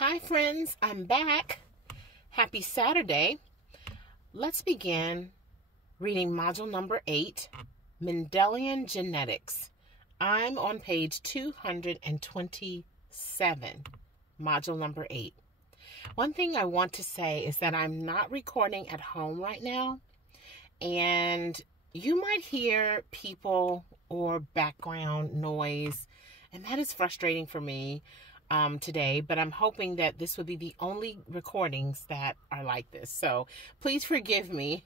Hi friends, I'm back. Happy Saturday. Let's begin reading module number 8, Mendelian Genetics. I'm on page 227, module number 8. One thing I want to say is that I'm not recording at home right now, and you might hear people or background noise, and that is frustrating for me today, but I'm hoping that this will be the only recordings that are like this. So please forgive me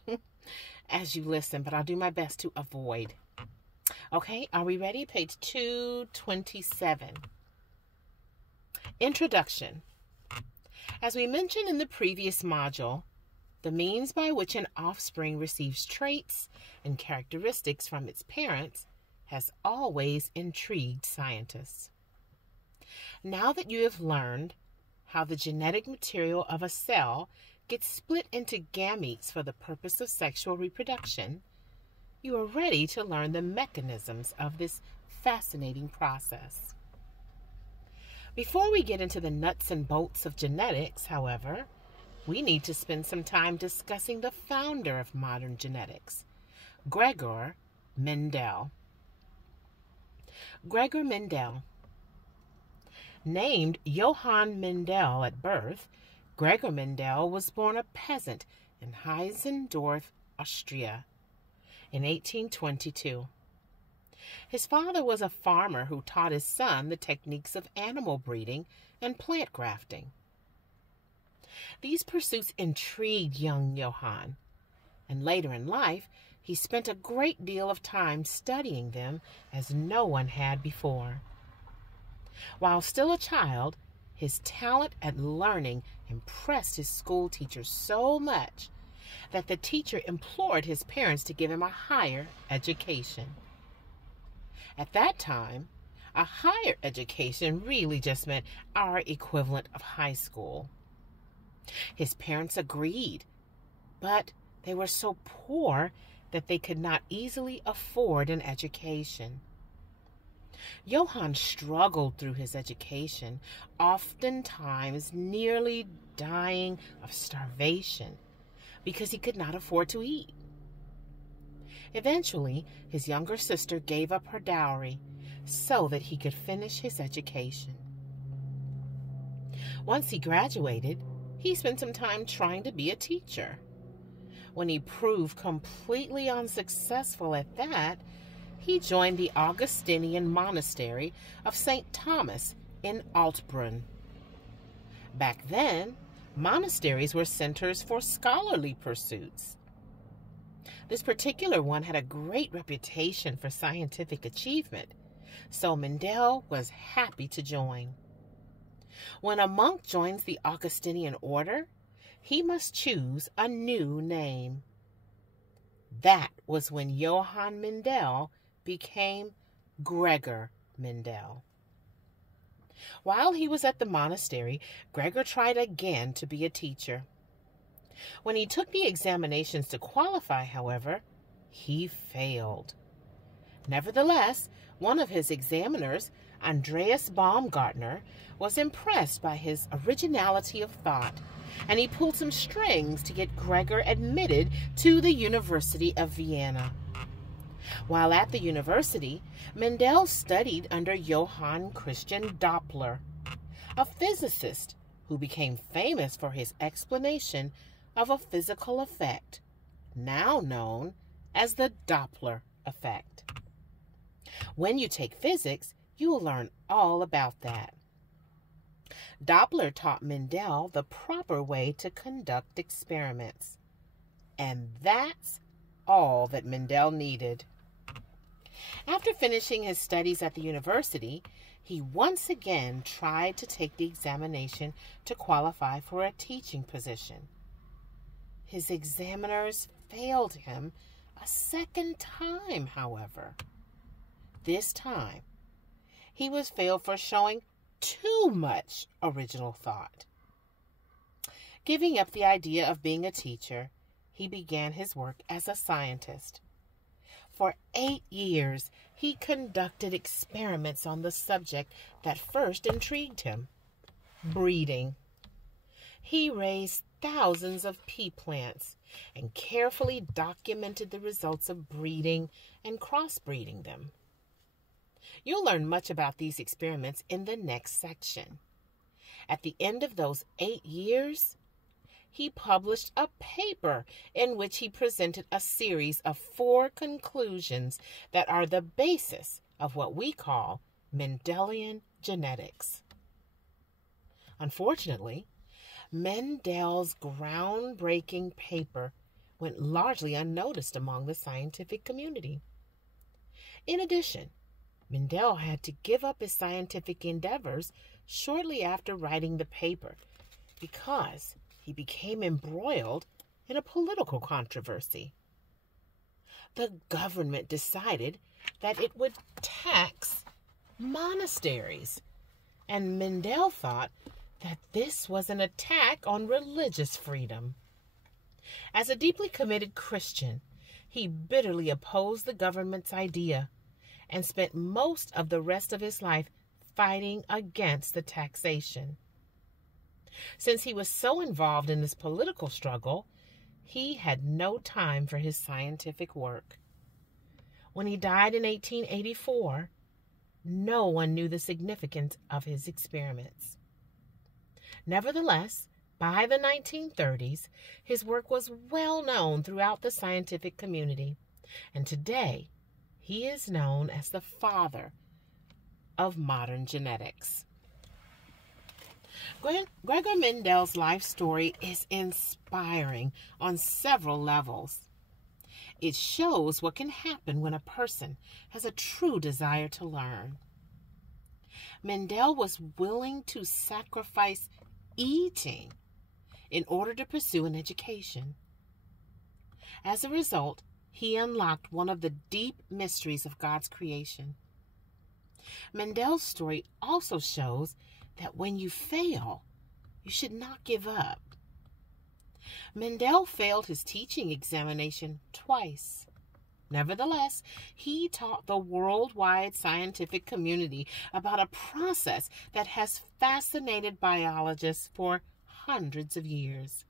as you listen, but I'll do my best to avoid. Okay, are we ready? Page 227. Introduction. As we mentioned in the previous module, the means by which an offspring receives traits and characteristics from its parents has always intrigued scientists. Now that you have learned how the genetic material of a cell gets split into gametes for the purpose of sexual reproduction, you are ready to learn the mechanisms of this fascinating process. Before we get into the nuts and bolts of genetics, however, we need to spend some time discussing the founder of modern genetics, Gregor Mendel. Gregor Mendel. Named Johann Mendel at birth, Gregor Mendel was born a peasant in Heisendorf, Austria, in 1822. His father was a farmer who taught his son the techniques of animal breeding and plant grafting. These pursuits intrigued young Johann, and later in life, he spent a great deal of time studying them as no one had before. While still a child, his talent at learning impressed his school teacher so much that the teacher implored his parents to give him a higher education. At that time, a higher education really just meant our equivalent of high school. His parents agreed, but they were so poor that they could not easily afford an education. Johann struggled through his education, oftentimes nearly dying of starvation because he could not afford to eat. Eventually, his younger sister gave up her dowry so that he could finish his education. Once he graduated, he spent some time trying to be a teacher. When he proved completely unsuccessful at that, he joined the Augustinian monastery of St. Thomas in Altbrunn. Back then, monasteries were centers for scholarly pursuits. This particular one had a great reputation for scientific achievement, so Mendel was happy to join. When a monk joins the Augustinian order, he must choose a new name. That was when Johann Mendel became Gregor Mendel. While he was at the monastery, Gregor tried again to be a teacher. When he took the examinations to qualify, however, he failed. Nevertheless, one of his examiners, Andreas Baumgartner, was impressed by his originality of thought, and he pulled some strings to get Gregor admitted to the University of Vienna. While at the university, Mendel studied under Johann Christian Doppler, a physicist who became famous for his explanation of a physical effect, now known as the Doppler effect. When you take physics, you will learn all about that. Doppler taught Mendel the proper way to conduct experiments, and that's all that Mendel needed. After finishing his studies at the university, he once again tried to take the examination to qualify for a teaching position. His examiners failed him a second time, however. This time, he was failed for showing too much original thought. Giving up the idea of being a teacher, he began his work as a scientist. For 8 years, he conducted experiments on the subject that first intrigued him, breeding. He raised thousands of pea plants and carefully documented the results of breeding and crossbreeding them. You'll learn much about these experiments in the next section. At the end of those 8 years, he published a paper in which he presented a series of 4 conclusions that are the basis of what we call Mendelian genetics. Unfortunately, Mendel's groundbreaking paper went largely unnoticed among the scientific community. In addition, Mendel had to give up his scientific endeavors shortly after writing the paper because he became embroiled in a political controversy. The government decided that it would tax monasteries, and Mendel thought that this was an attack on religious freedom. As a deeply committed Christian, he bitterly opposed the government's idea and spent most of the rest of his life fighting against the taxation. Since he was so involved in this political struggle, he had no time for his scientific work. When he died in 1884, no one knew the significance of his experiments. Nevertheless, by the 1930s, his work was well known throughout the scientific community, and today he is known as the father of modern genetics. Gregor Mendel's life story is inspiring on several levels. It shows what can happen when a person has a true desire to learn. Mendel was willing to sacrifice eating in order to pursue an education. As a result, he unlocked one of the deep mysteries of God's creation. Mendel's story also shows that when you fail, you should not give up. Mendel failed his teaching examination twice. Nevertheless, he taught the worldwide scientific community about a process that has fascinated biologists for hundreds of years.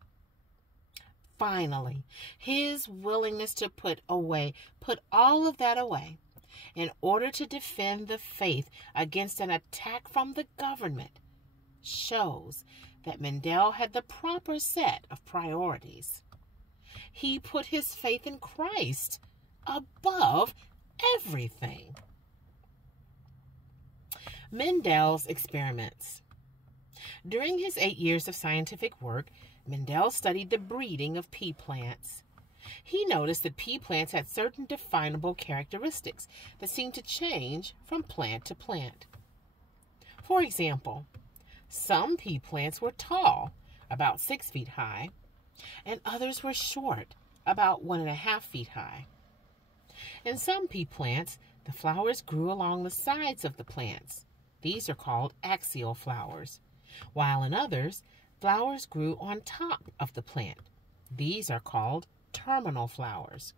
Finally, his willingness to put all of that away in order to defend the faith against an attack from the government shows that Mendel had the proper set of priorities. He put his faith in Christ above everything. Mendel's experiments. During his 8 years of scientific work, Mendel studied the breeding of pea plants. He noticed that pea plants had certain definable characteristics that seemed to change from plant to plant. For example, some pea plants were tall, about 6 feet high, and others were short, about 1.5 feet high. In some pea plants, the flowers grew along the sides of the plants. These are called axial flowers, while in others, flowers grew on top of the plant. These are called terminal flowers.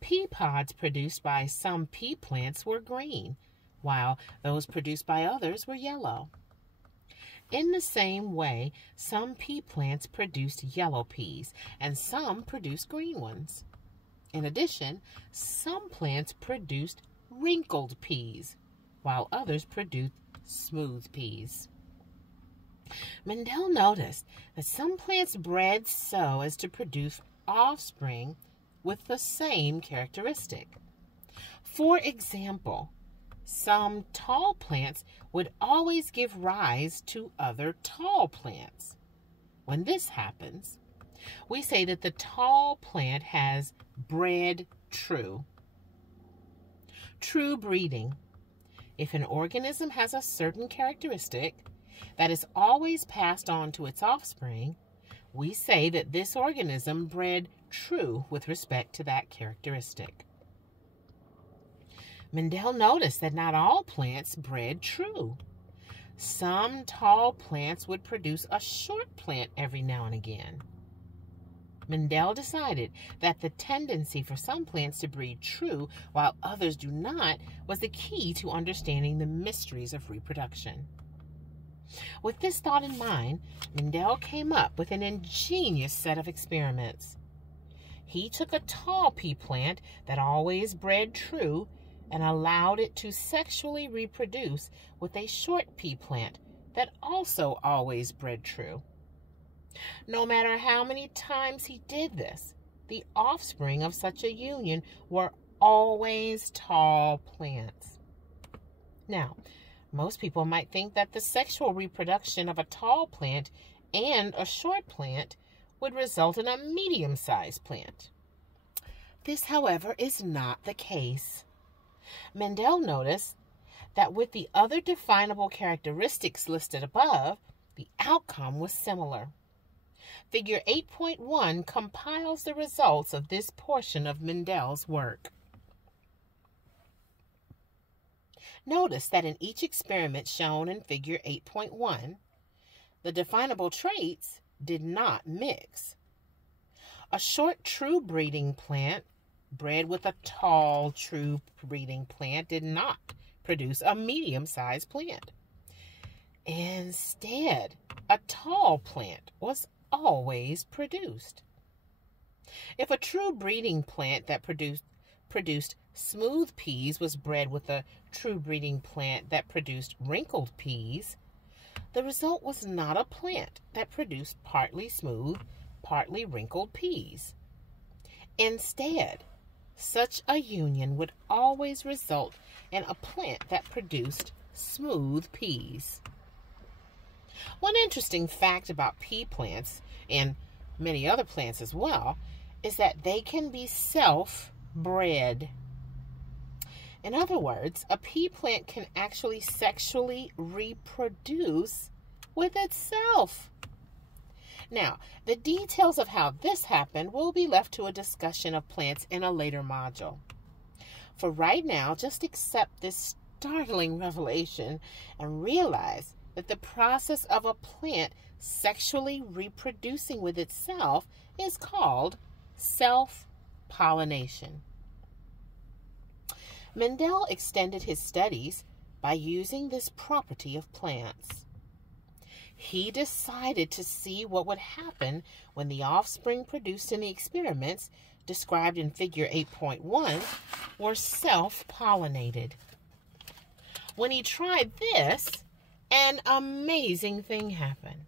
Pea pods produced by some pea plants were green, while those produced by others were yellow. In the same way, some pea plants produced yellow peas, and some produced green ones. In addition, some plants produced wrinkled peas, while others produced smooth peas. Mendel noticed that some plants bred so as to produce offspring with the same characteristic. For example, some tall plants would always give rise to other tall plants. When this happens, we say that the tall plant has bred true. True breeding. If an organism has a certain characteristic that is always passed on to its offspring, we say that this organism bred true with respect to that characteristic. Mendel noticed that not all plants bred true. Some tall plants would produce a short plant every now and again. Mendel decided that the tendency for some plants to breed true while others do not was the key to understanding the mysteries of reproduction. With this thought in mind, Mendel came up with an ingenious set of experiments. He took a tall pea plant that always bred true and allowed it to sexually reproduce with a short pea plant that also always bred true. No matter how many times he did this, the offspring of such a union were always tall plants. Now, most people might think that the sexual reproduction of a tall plant and a short plant would result in a medium-sized plant. This, however, is not the case. Mendel noticed that with the other definable characteristics listed above, the outcome was similar. Figure 8.1 compiles the results of this portion of Mendel's work. Notice that in each experiment shown in Figure 8.1, the definable traits did not mix. A short true breeding plant bred with a tall true breeding plant did not produce a medium-sized plant. Instead, a tall plant was always produced. If a true breeding plant that produced smooth peas was bred with a true breeding plant that produced wrinkled peas, the result was not a plant that produced partly smooth, partly wrinkled peas. Instead, such a union would always result in a plant that produced smooth peas. One interesting fact about pea plants, and many other plants as well, is that they can be self-bred. In other words, a pea plant can actually sexually reproduce with itself. Now, the details of how this happened will be left to a discussion of plants in a later module. For right now, just accept this startling revelation and realize that the process of a plant sexually reproducing with itself is called self-pollination. Mendel extended his studies by using this property of plants. He decided to see what would happen when the offspring produced in the experiments described in Figure 8.1 were self-pollinated. When he tried this, an amazing thing happened.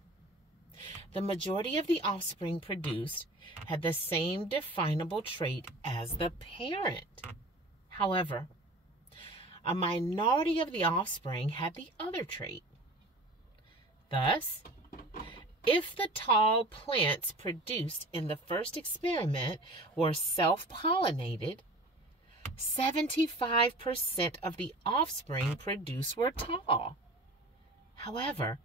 The majority of the offspring produced had the same definable trait as the parent. However, a minority of the offspring had the other trait. Thus, if the tall plants produced in the first experiment were self-pollinated, 75% of the offspring produced were tall. However,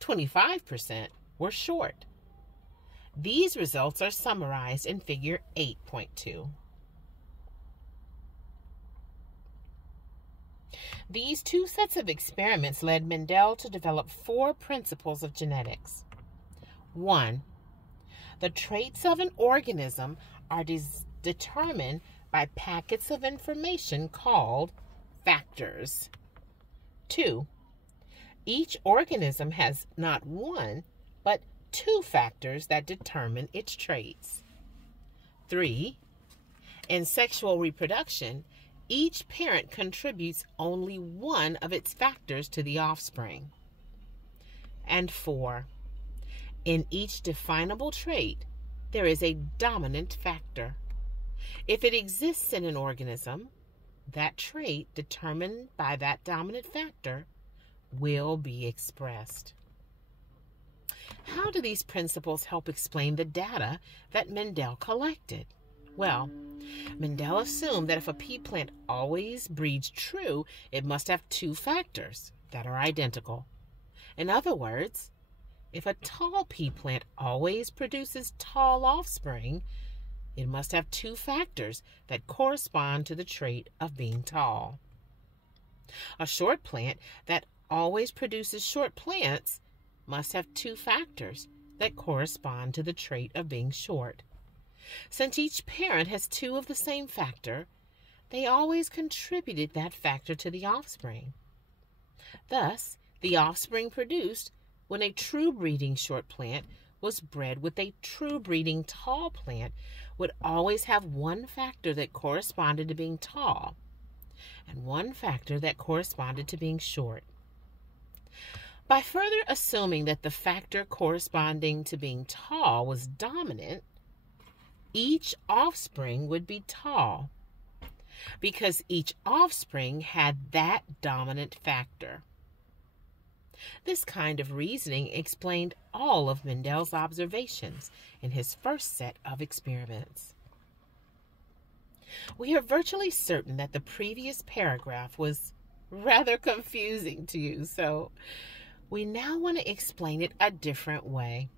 25% were short. These results are summarized in Figure 8.2. These two sets of experiments led Mendel to develop 4 principles of genetics. 1. The traits of an organism are determined by packets of information called factors. 2. Each organism has not one, but 2 factors that determine its traits. 3. In sexual reproduction, each parent contributes only one of its factors to the offspring. And 4. In each definable trait, there is a dominant factor. If it exists in an organism, that trait determined by that dominant factor will be expressed. How do these principles help explain the data that Mendel collected? Well, Mendel assumed that if a pea plant always breeds true, it must have 2 factors that are identical. In other words, if a tall pea plant always produces tall offspring, it must have 2 factors that correspond to the trait of being tall. A short plant that always produces short plants must have 2 factors that correspond to the trait of being short. Since each parent has 2 of the same factor, they always contributed that factor to the offspring. Thus, the offspring produced when a true breeding short plant was bred with a true breeding tall plant, would always have one factor that corresponded to being tall and one factor that corresponded to being short. By further assuming that the factor corresponding to being tall was dominant, each offspring would be tall because each offspring had that dominant factor. This kind of reasoning explained all of Mendel's observations in his first set of experiments. We are virtually certain that the previous paragraph was rather confusing to you, so we now want to explain it a different way.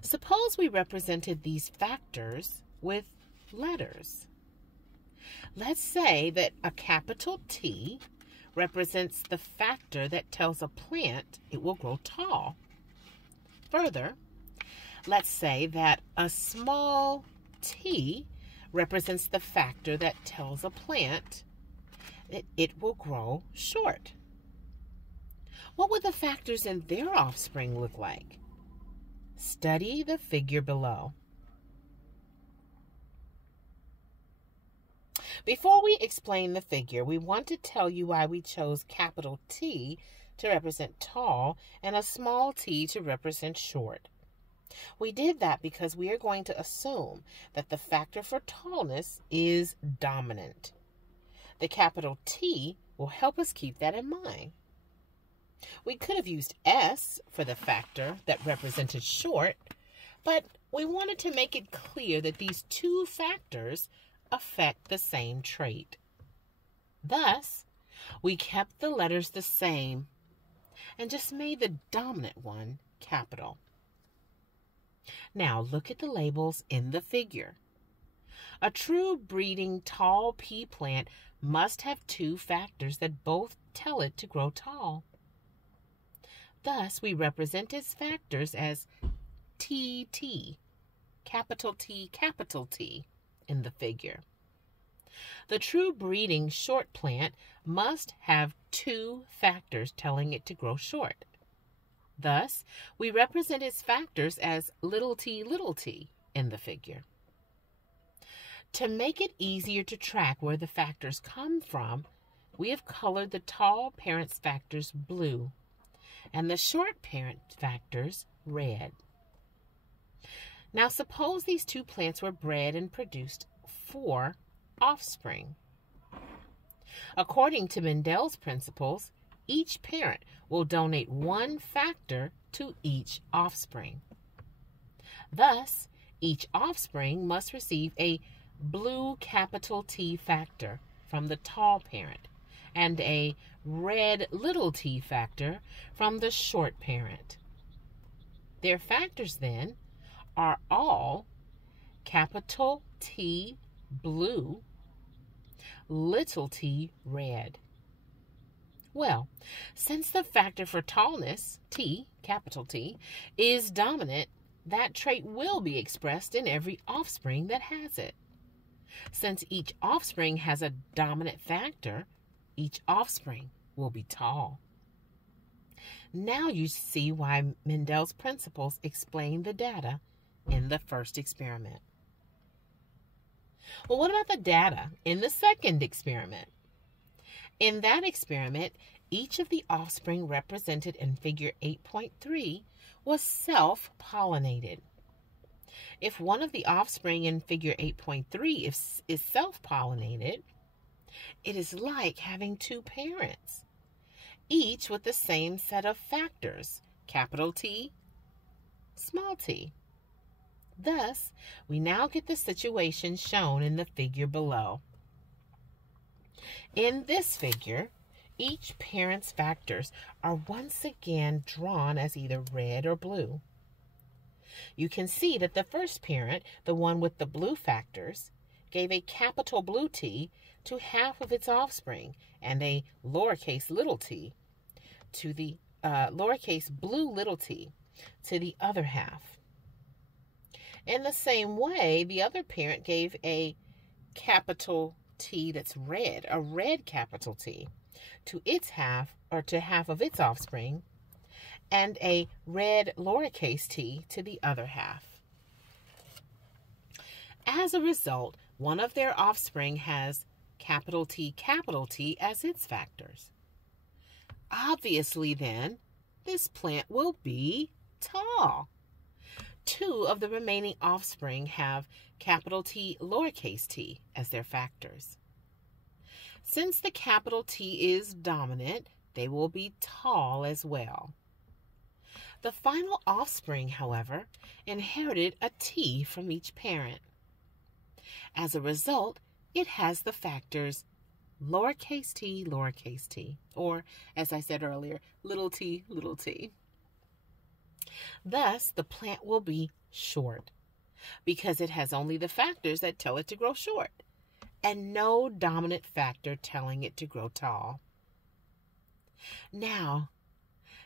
Suppose we represented these factors with letters. Let's say that a capital T represents the factor that tells a plant it will grow tall. Further, let's say that a small t represents the factor that tells a plant that it will grow short. What would the factors in their offspring look like? Study the figure below. Before we explain the figure, we want to tell you why we chose capital T to represent tall and a small t to represent short. We did that because we are going to assume that the factor for tallness is dominant. The capital T will help us keep that in mind. We could have used S for the factor that represented short, but we wanted to make it clear that these two factors affect the same trait. Thus, we kept the letters the same and just made the dominant one capital. Now look at the labels in the figure. A true breeding tall pea plant must have two factors that both tell it to grow tall. Thus, we represent its factors as TT, capital T, capital T, in the figure. The true breeding short plant must have two factors telling it to grow short. Thus, we represent its factors as little t in the figure. To make it easier to track where the factors come from, we have colored the tall parent's factors blue and the short parent factors red. Now suppose these two plants were bred and produced 4 offspring. According to Mendel's principles, each parent will donate one factor to each offspring. Thus, each offspring must receive a blue capital T factor from the tall parent and a red little t factor from the short parent. Their factors then are all capital T blue, little t red. Well, since the factor for tallness, T, capital T, is dominant, that trait will be expressed in every offspring that has it. Since each offspring has a dominant factor, each offspring will be tall. Now you see why Mendel's principles explain the data in the first experiment. Well, what about the data in the second experiment? In that experiment, each of the offspring represented in figure 8.3 was self-pollinated. If one of the offspring in figure 8.3 is self-pollinated, it is like having two parents, each with the same set of factors, capital T, small t. Thus, we now get the situation shown in the figure below. In this figure, each parent's factors are once again drawn as either red or blue. You can see that the first parent, the one with the blue factors, gave a capital blue T to half of its offspring and a lowercase little t to the lowercase blue little t to the other half. In the same way, the other parent gave a capital T that's red, a red capital T, to its half, or to half of its offspring, and a red lowercase t to the other half. As a result, one of their offspring has capital T as its factors. Obviously, then, this plant will be tall. Two of the remaining offspring have capital T lowercase t as their factors. Since the capital T is dominant, they will be tall as well. The final offspring, however, inherited a T from each parent. As a result, it has the factors lowercase t, or, as I said earlier, little t. Thus, the plant will be short because it has only the factors that tell it to grow short and no dominant factor telling it to grow tall. Now,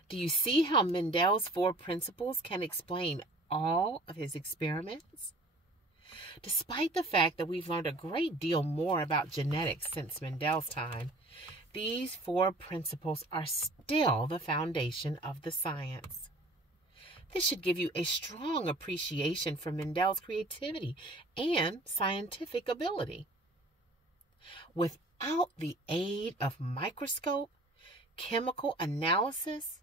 do you see how Mendel's 4 principles can explain all of his experiments? Despite the fact that we've learned a great deal more about genetics since Mendel's time, these 4 principles are still the foundation of the science. This should give you a strong appreciation for Mendel's creativity and scientific ability. Without the aid of microscope, chemical analysis,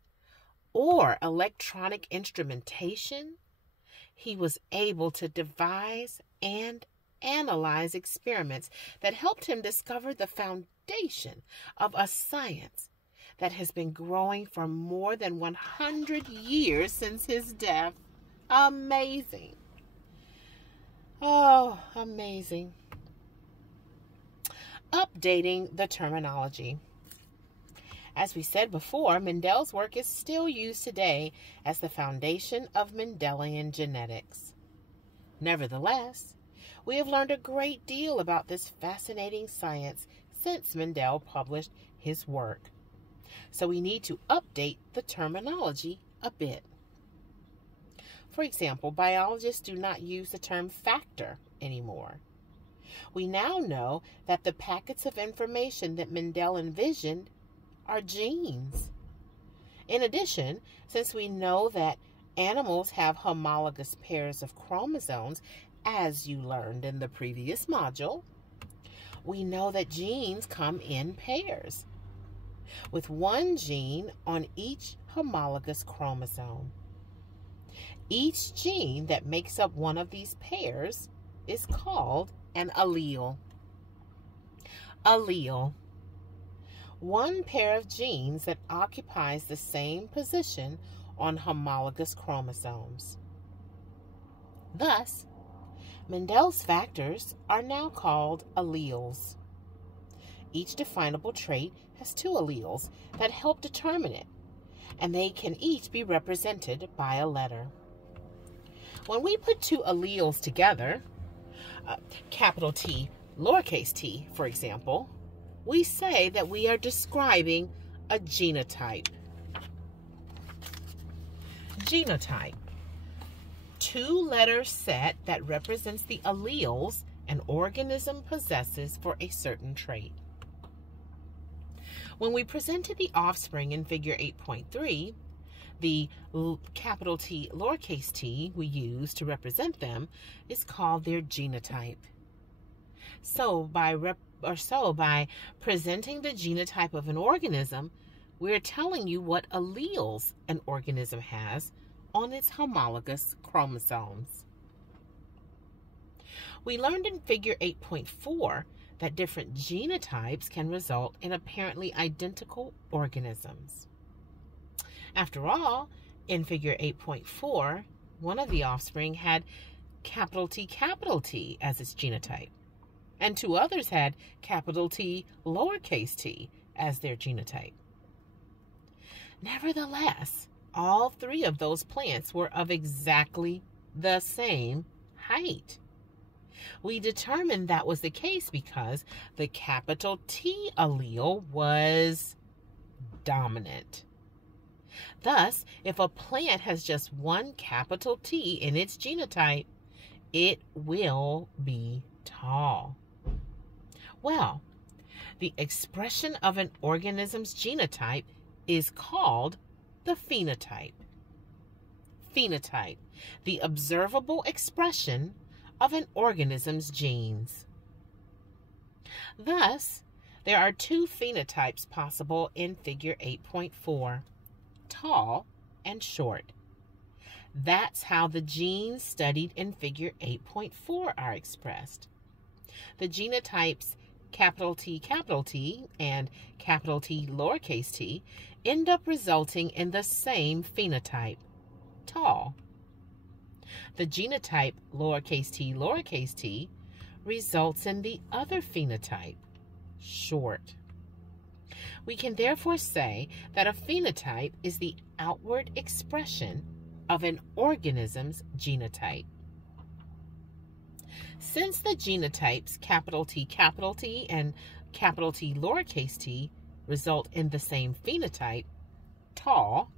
or electronic instrumentation, he was able to devise and analyze experiments that helped him discover the foundation of a science that has been growing for more than 100 years since his death. Amazing. Oh, amazing. Updating the terminology. As we said before, Mendel's work is still used today as the foundation of Mendelian genetics. Nevertheless, we have learned a great deal about this fascinating science since Mendel published his work. So we need to update the terminology a bit. For example, biologists do not use the term factor anymore. We now know that the packets of information that Mendel envisioned are genes. In addition, since we know that animals have homologous pairs of chromosomes, as you learned in the previous module, we know that genes come in pairs, with one gene on each homologous chromosome. Each gene that makes up one of these pairs is called an allele. Allele. One pair of genes that occupies the same position on homologous chromosomes. Thus, Mendel's factors are now called alleles. Each definable trait has 2 alleles that help determine it, and they can each be represented by a letter. When we put 2 alleles together, capital T, lowercase t, for example, we say that we are describing a genotype. Genotype. 2-letter set that represents the alleles an organism possesses for a certain trait. When we presented the offspring in figure 8.3, the capital T, lowercase t we use to represent them is called their genotype. So by presenting the genotype of an organism, we're telling you what alleles an organism has on its homologous chromosomes. We learned in figure 8.4 that different genotypes can result in apparently identical organisms. After all, in figure 8.4, one of the offspring had capital T as its genotype, and 2 others had capital T, lowercase t as their genotype. Nevertheless, all 3 of those plants were of exactly the same height. We determined that was the case because the capital T allele was dominant. Thus, if a plant has just one capital T in its genotype, it will be tall. Well, the expression of an organism's genotype is called the phenotype. Phenotype, the observable expression of an organism's genes. Thus, there are two phenotypes possible in Figure 8.4, tall and short. That's how the genes studied in Figure 8.4 are expressed. The genotypes T and T lowercase t end up resulting in the same phenotype, tall. The genotype lowercase t results in the other phenotype, short. We can therefore say that a phenotype is the outward expression of an organism's genotype. Since the genotypes T and T lowercase t result in the same phenotype, tall,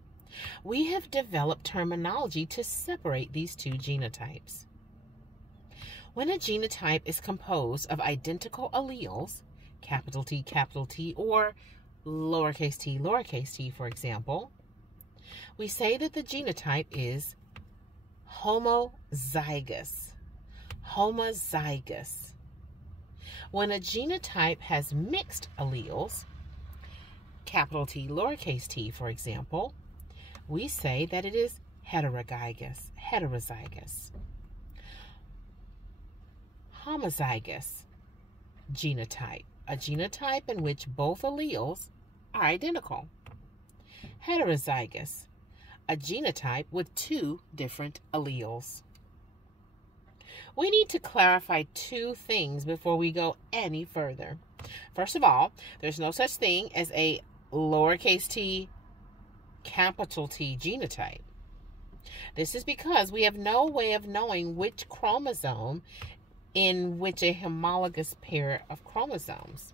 we have developed terminology to separate these two genotypes. When a genotype is composed of identical alleles, T, or lowercase t, for example, we say that the genotype is homozygous. Homozygous. When a genotype has mixed alleles, T, lowercase t, for example, we say that it is heterozygous. Homozygous genotype, a genotype in which both alleles are identical. Heterozygous, a genotype with two different alleles. We need to clarify two things before we go any further. First of all, there's no such thing as a lowercase t, capital T genotype. This is because we have no way of knowing which chromosome in which a homologous pair of chromosomes.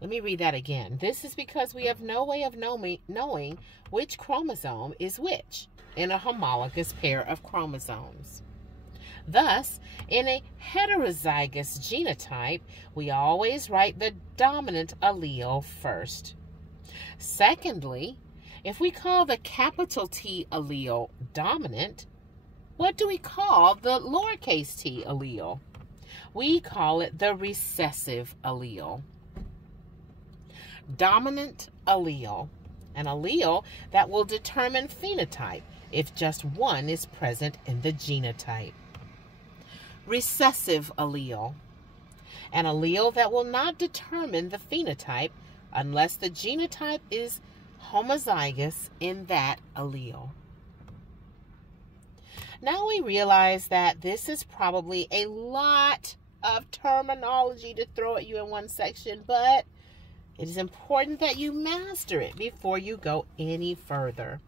Let me read that again. This is because we have no way of knowing which chromosome is which in a homologous pair of chromosomes. Thus, in a heterozygous genotype, we always write the dominant allele first. Secondly, if we call the capital T allele dominant, what do we call the lowercase t allele? We call it the recessive allele. Dominant allele, an allele that will determine phenotype if just one is present in the genotype. Recessive allele, an allele that will not determine the phenotype unless the genotype is homozygous in that allele. Now we realize that this is probably a lot of terminology to throw at you in one section, but it is important that you master it before you go any further.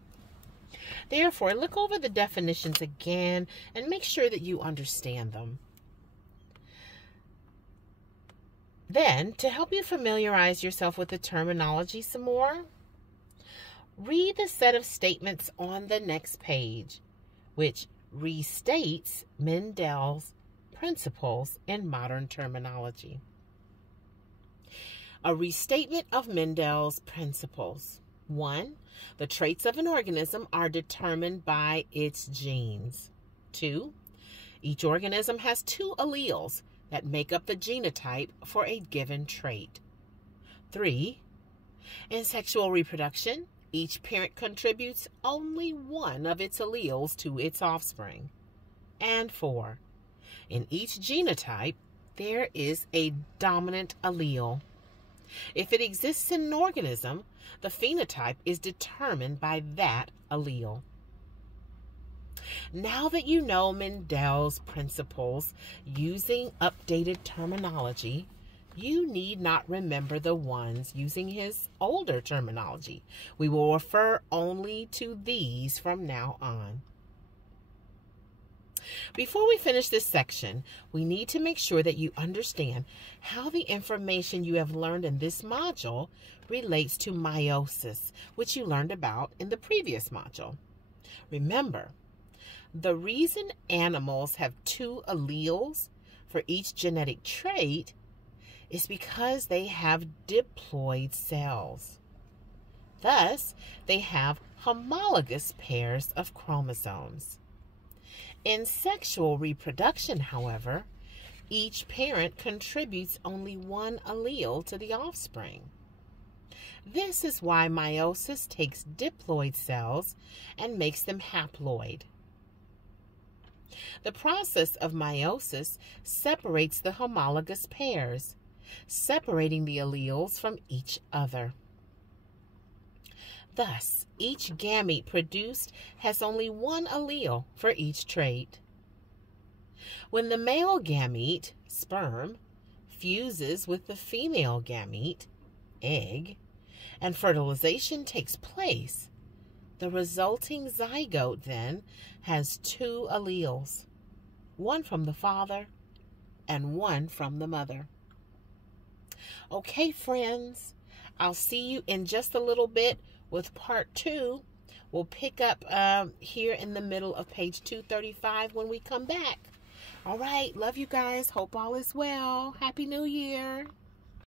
Therefore, look over the definitions again and make sure that you understand them. Then, to help you familiarize yourself with the terminology some more, read the set of statements on the next page, which restates Mendel's principles in modern terminology. A restatement of Mendel's principles. 1. The traits of an organism are determined by its genes. 2. Each organism has two alleles that make up the genotype for a given trait. 3. In sexual reproduction, each parent contributes only one of its alleles to its offspring. And 4. In each genotype, there is a dominant allele. If it exists in an organism, the phenotype is determined by that allele. Now that you know Mendel's principles using updated terminology, you need not remember the ones using his older terminology. We will refer only to these from now on. Before we finish this section, we need to make sure that you understand how the information you have learned in this module relates to meiosis, which you learned about in the previous module. Remember, the reason animals have two alleles for each genetic trait is because they have diploid cells. Thus, they have homologous pairs of chromosomes. In sexual reproduction, however, each parent contributes only one allele to the offspring. This is why meiosis takes diploid cells and makes them haploid. The process of meiosis separates the homologous pairs, separating the alleles from each other. Thus, each gamete produced has only one allele for each trait. When the male gamete, sperm, fuses with the female gamete, egg, and fertilization takes place, the resulting zygote then has two alleles, one from the father and one from the mother. Okay, friends, I'll see you in just a little bit with part 2. We'll pick up here in the middle of page 235 when we come back. All right, love you guys. Hope all is well. Happy New Year.